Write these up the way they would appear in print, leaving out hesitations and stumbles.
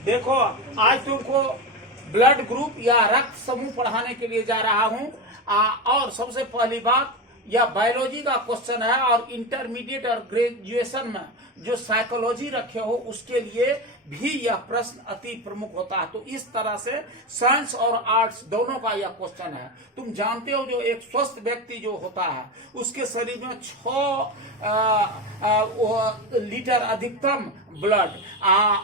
देखो, आज तुमको ब्लड ग्रुप या रक्त समूह पढ़ाने के लिए जा रहा हूं। और सबसे पहली बात, यह बायोलॉजी का क्वेश्चन है और इंटरमीडिएट और ग्रेजुएशन में जो साइकोलॉजी रखे हो उसके लिए भी यह प्रश्न अति प्रमुख होता है। तो इस तरह से साइंस और आर्ट्स दोनों का यह क्वेश्चन है। तुम जानते हो, जो एक स्वस्थ व्यक्ति जो होता है उसके शरीर में 6 लीटर अधिकतम ब्लड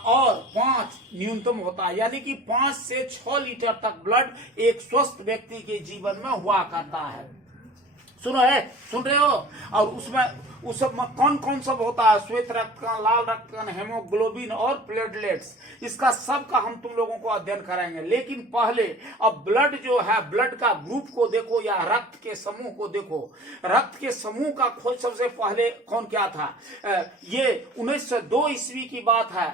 और 5 न्यूनतम होता है, यानी कि 5 से 6 लीटर तक ब्लड एक स्वस्थ व्यक्ति के जीवन में हुआ करता है। सुन रहे हो? और उसमें उस सब में कौन कौन सब होता है? श्वेत रक्तकण, लाल रक्तकण, हेमोग्लोबिन और प्लेटलेट्स। इसका सब का हम तुम लोगों को अध्ययन कराएंगे। लेकिन पहले अब ब्लड जो है, ब्लड का ग्रुप को देखो या रक्त के समूह को देखो। रक्त के समूह का खोज सबसे पहले कौन क्या था? ये 1902 ईस्वी की बात है।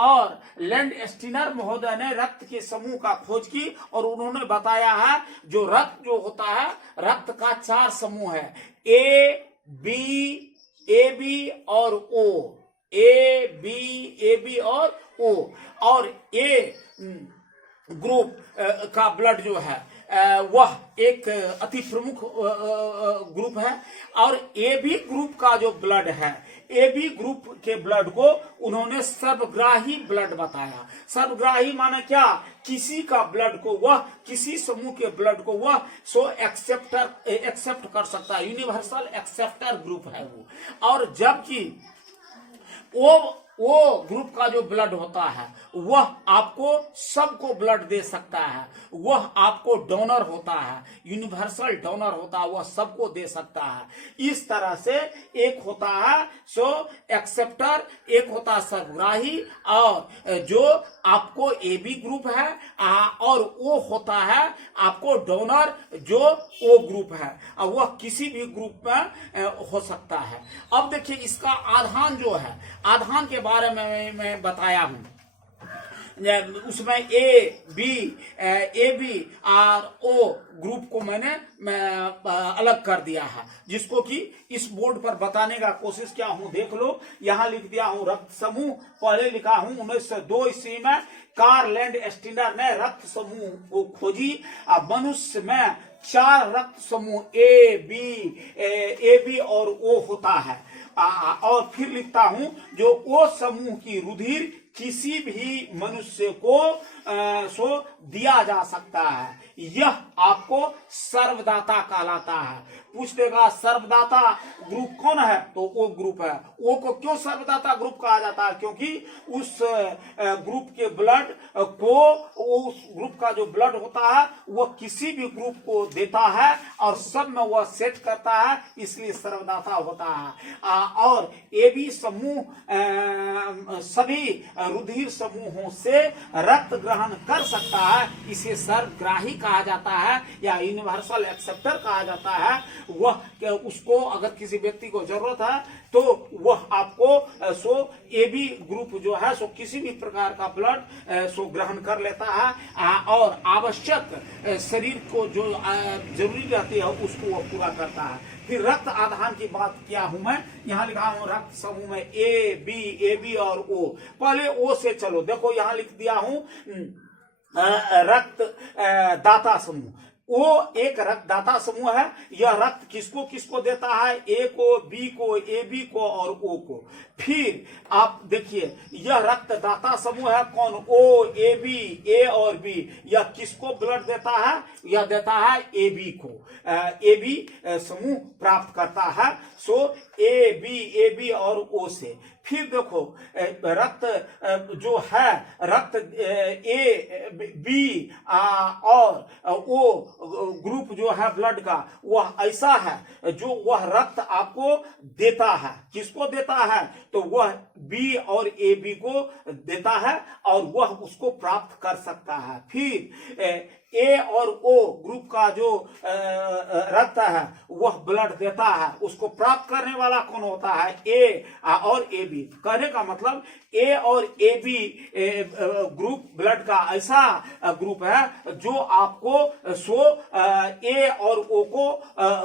और लैंड स्टीनर महोदय ने रक्त के समूह का खोज की और उन्होंने बताया है जो रक्त जो होता है, रक्त का 4 समूह है, ए बी और ओ। ए बी और ओ। और ए ग्रुप का ब्लड जो है वह एक अति प्रमुख ग्रुप है। और ए बी ग्रुप का जो ब्लड है, ए बी ग्रुप के ब्लड को उन्होंने सर्वग्राही ब्लड बताया। सर्वग्राही माने क्या? किसी का ब्लड को वह, किसी समूह के ब्लड को वह एक्सेप्ट कर सकता है। यूनिवर्सल एक्सेप्टर ग्रुप है वो। और जबकि वो ग्रुप का जो ब्लड होता है वह आपको सबको ब्लड दे सकता है। वह आपको डोनर होता है, यूनिवर्सल डोनर होता है, वह सबको दे सकता है। इस तरह से एक होता है एक्सेप्टर, एक होता है सर्वग्राही, और जो आपको ए बी ग्रुप है, और वो होता है आपको डोनर जो ओ ग्रुप है, और वह किसी भी ग्रुप में हो सकता है। अब देखिए, इसका आधान जो है, आधान के बारे में मैं बताया हूं। उसमें ए बी और ओ ग्रुप को मैंने अलग कर दिया है, जिसको कि इस बोर्ड पर बताने का कोशिश किया हूं। देख लो, यहां लिख दिया हूं रक्त समूह। पहले लिखा हूं 1902 ईस्वी में कार्ल लैंड स्टीनर ने रक्त समूह को खोजी। मनुष्य में 4 रक्त समूह ए बी और ओ होता है। और फिर लिखता हूं जो ओ समूह की रुधिर किसी भी मनुष्य को दिया जा सकता है, यह आपको सर्वदाता कहलाता है। पूछ देगा सर्वदाता ग्रुप कौन है? तो ओ ग्रुप है। ओ को क्यों सर्वदाता ग्रुप कहा जाता है? क्योंकि उस ग्रुप के ब्लड को, उस ग्रुप का जो ब्लड होता है वह किसी भी ग्रुप को देता है और सब में वह सेट करता है, इसलिए सर्वदाता होता है। और ए बी समूह सभी रुधिर समूहों से रक्त ग्रहण कर सकता है, इसे सर्वग्राही कहा जाता है या यूनिवर्सल एक्सेप्टर कहा जाता है। वह उसको अगर किसी व्यक्ति को जरूरत है तो वह आपको ए बी ग्रुप जो है किसी भी प्रकार का ब्लड ग्रहण कर लेता है और आवश्यक शरीर को जो जरूरी रहती है उसको वह पूरा करता है। फिर रक्त आधान की बात किया हूं मैं, यहां लिखा हूं रक्त समूह में ए बी और ओ। पहले ओ से चलो, देखो यहां लिख दिया हूं रक्त दाता समूह। वो एक रक्तदाता समूह है। यह रक्त किसको किसको देता है? ए को, बी को, ए बी को और ओ को। फिर आप देखिए, यह रक्तदाता समूह है कौन? ओ, ए बी, ए और बी। यह किसको ब्लड देता है? यह देता है ए बी को। ए बी समूह प्राप्त करता है ए बी और ओ से। फिर देखो, रक्त जो है, रक्त ए बी और ओ ग्रुप जो है ब्लड का, वह ऐसा है जो वह रक्त आपको देता है। किसको देता है? तो वह बी और ए बी को देता है और वह उसको प्राप्त कर सकता है। फिर ए और ओ ग्रुप का जो रक्त है वह ब्लड देता है, उसको प्राप्त करने वाला कौन होता है? ए और ए बी। कहने का मतलब ए और ए बी ग्रुप ब्लड का ऐसा ग्रुप है जो आपको ए और ओ को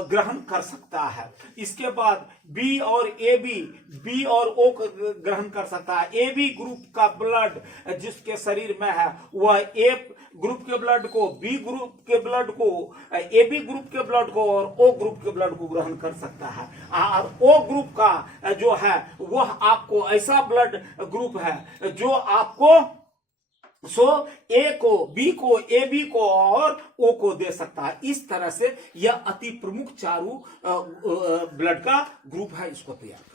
ग्रहण कर सकता है। इसके बाद बी और ए बी और ओ को ग्रहण कर सकता है। ए बी ग्रुप का ब्लड जिसके शरीर में है वह ए ग्रुप के ब्लड को, बी ग्रुप के ब्लड को, ए बी ग्रुप के ब्लड को और ओ ग्रुप के ब्लड को ग्रहण कर सकता है। और ओ ग्रुप का जो है वह आपको ऐसा ब्लड ग्रुप है जो आपको ए को, बी को, ए बी को और ओ को दे सकता है। इस तरह से यह अति प्रमुख चारू ब्लड का ग्रुप है, इसको तैयार